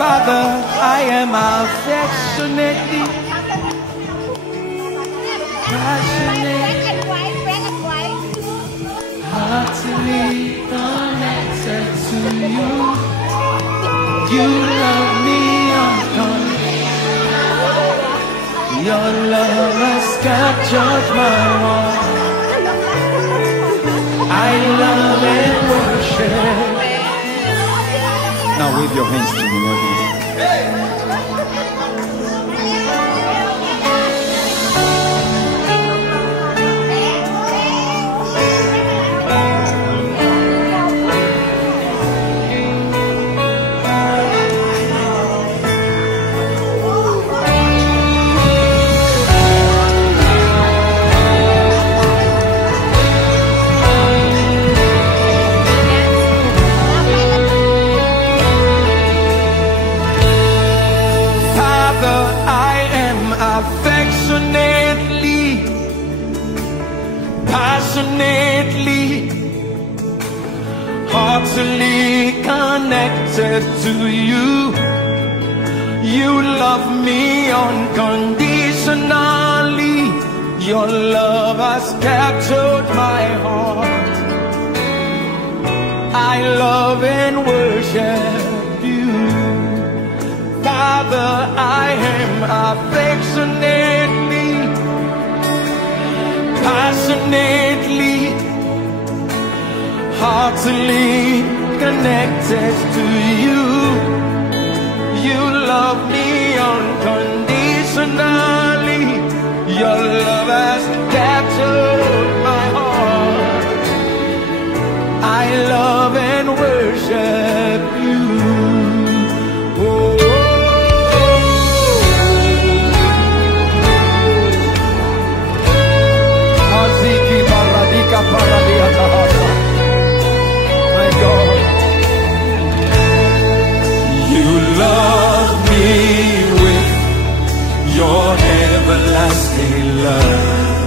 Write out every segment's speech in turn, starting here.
Father, I am affectionately, passionately, heartily connected to you. You love me unconditionally. Your love has captured my heart. I love and worship. Now wave your hands to me. Affectionately, passionately, heartily connected to you. You love me unconditionally. Your love has captured my heart. I love and worship you. Father, I am affectionately, passionately, heartily connected to you. You love me unconditionally. Your love has captured my heart. I love and worship you. My God, you love me with your everlasting love.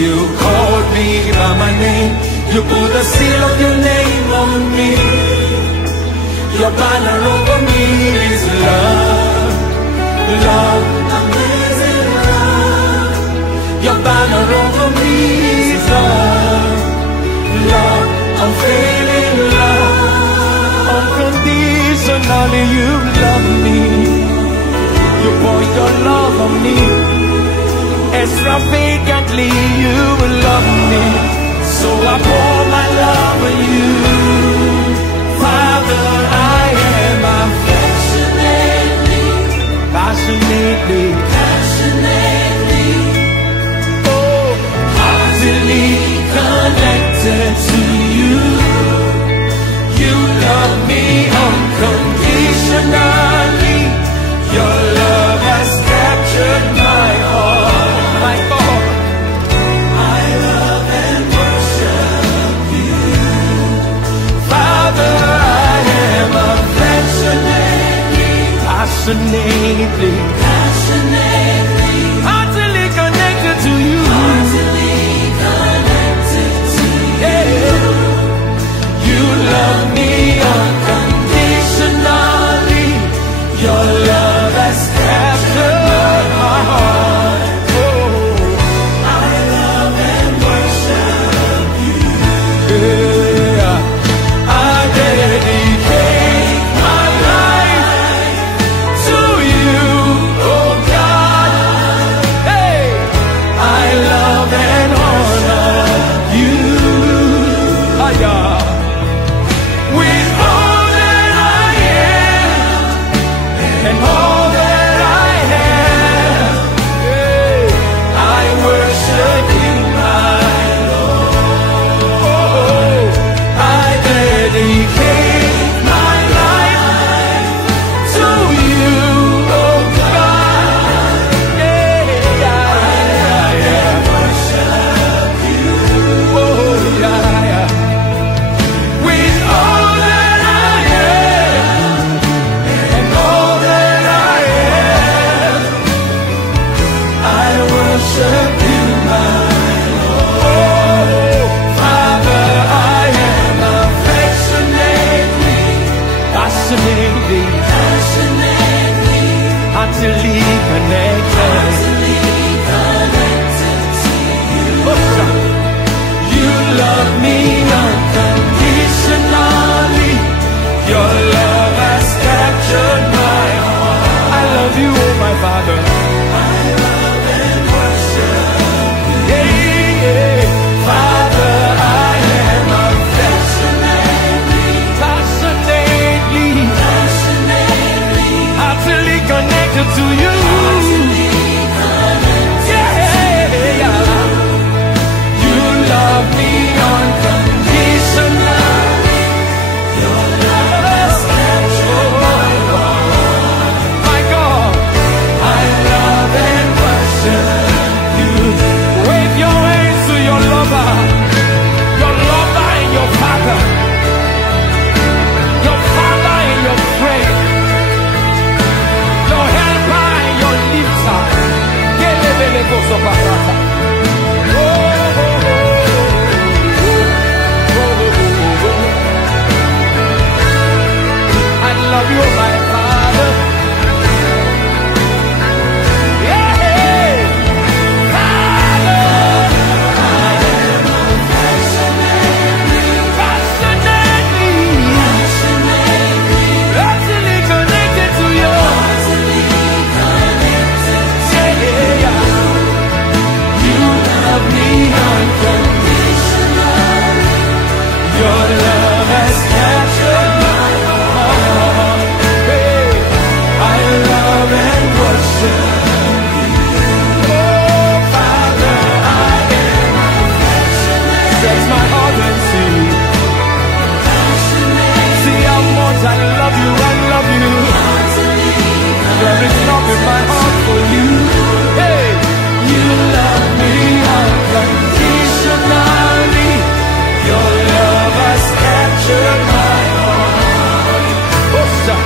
You called me by my name. You put the seal of your name on me. Your banner over me is love. Love, amazing love. Your banner over me is love. Love, unfailing love. Unconditionally you love me. You pour your love on me. Extravagantly you love me. So I pour my love on you. Father, I am affectionately, passionately, passionately, oh, heartily connected to you. You love me unconditionally. Your love has captured my heart. My God, I love and worship you. Father, I am affectionately, passionately, passionately, heartily connected to you. Heartily connected to you. You love me unconditionally. Your love has captured my heart. Oh, I love and worship you. Yeah. I dedicate my life to you. Oh, passionately, utterly connected. You love me unconditionally. Your love has captured my heart. I love you, oh my Father. I love and worship you. Yeah, yeah. Father, I am affectionately, utterly connected to you. Love me unconditionally. Your love has captured my heart. My God, I love and worship you. Wave your hands to your lover and your father and your friend, your helper and your lifter. Love you, my Father. Yeah, Father, I am passionately, utterly connected to you. Yeah. You love me unconditionally. Your love has captured my heart. I love and worship you. Oh, Father, I am affectionate. Set my heart and see. See how much I love you, I love you. There is love in my heart for you. Hey, you love me unconditionally. Your love has captured my heart. Oh, stop.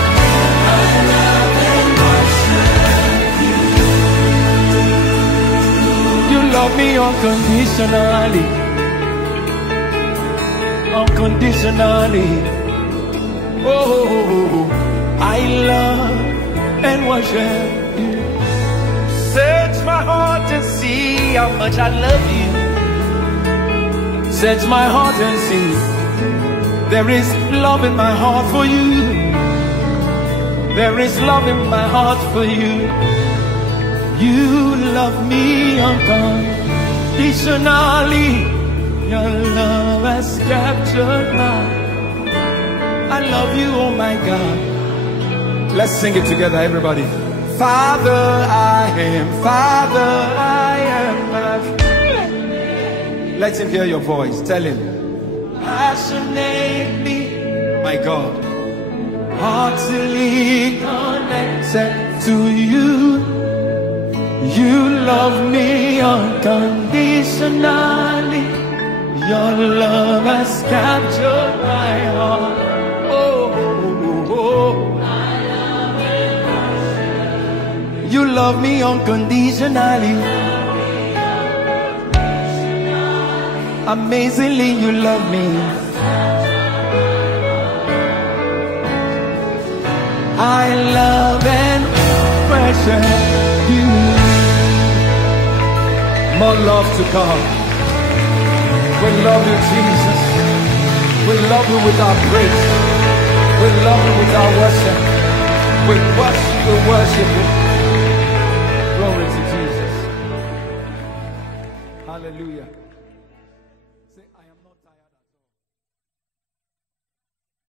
Love me unconditionally, unconditionally. Oh, I love and worship you. Search my heart and see how much I love you. Search my heart and see there is love in my heart for you. There is love in my heart for you. You love me unconditionally. Your love has captured my. I love you, oh my God. Let's sing it together, everybody. Father, I am. Father, I am. Let him hear your voice. Tell him. Passionately, my God, heartily connected to you. You love me unconditionally. Your love has captured my heart. Oh, oh, oh. You love me unconditionally. Amazingly, you love me. I love and worship you. More love to come. We love you, Jesus. We love you with our praise. We love you with our worship. We worship you. Glory to Jesus. Hallelujah.